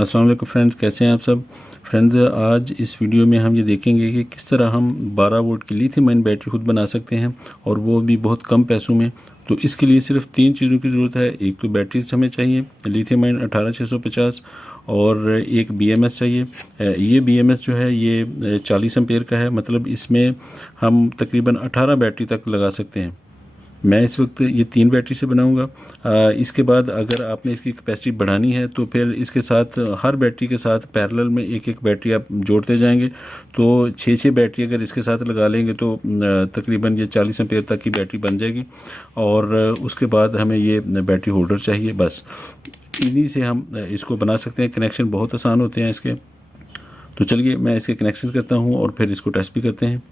अस्सलाम वालेकुम फ्रेंड्स, कैसे हैं आप सब। फ्रेंड्स, आज इस वीडियो में हम ये देखेंगे कि किस तरह हम 12 वोल्ट की लिथियम आयन बैटरी खुद बना सकते हैं और वो भी बहुत कम पैसों में। तो इसके लिए सिर्फ 3 चीज़ों की ज़रूरत है। एक तो बैटरीज हमें चाहिए लिथियम आयन 18650 और एक BMS चाहिए। ये BMS जो है ये 40 एम्पेयर का है, मतलब इसमें हम तकरीबन 18 बैटरी तक लगा सकते हैं। मैं इस वक्त ये 3 बैटरी से बनाऊंगा। इसके बाद अगर आपने इसकी कैपेसिटी बढ़ानी है तो फिर इसके साथ हर बैटरी के साथ पैरेलल में एक एक बैटरी आप जोड़ते जाएंगे। तो 6 बैटरी अगर इसके साथ लगा लेंगे तो तकरीबन ये 40 एम्पेयर तक की बैटरी बन जाएगी। और उसके बाद हमें ये बैटरी होल्डर चाहिए। बस इन्हीं से हम इसको बना सकते हैं। कनेक्शन बहुत आसान होते हैं इसके। तो चलिए मैं इसके कनेक्शन करता हूँ और फिर इसको टेस्ट भी करते हैं।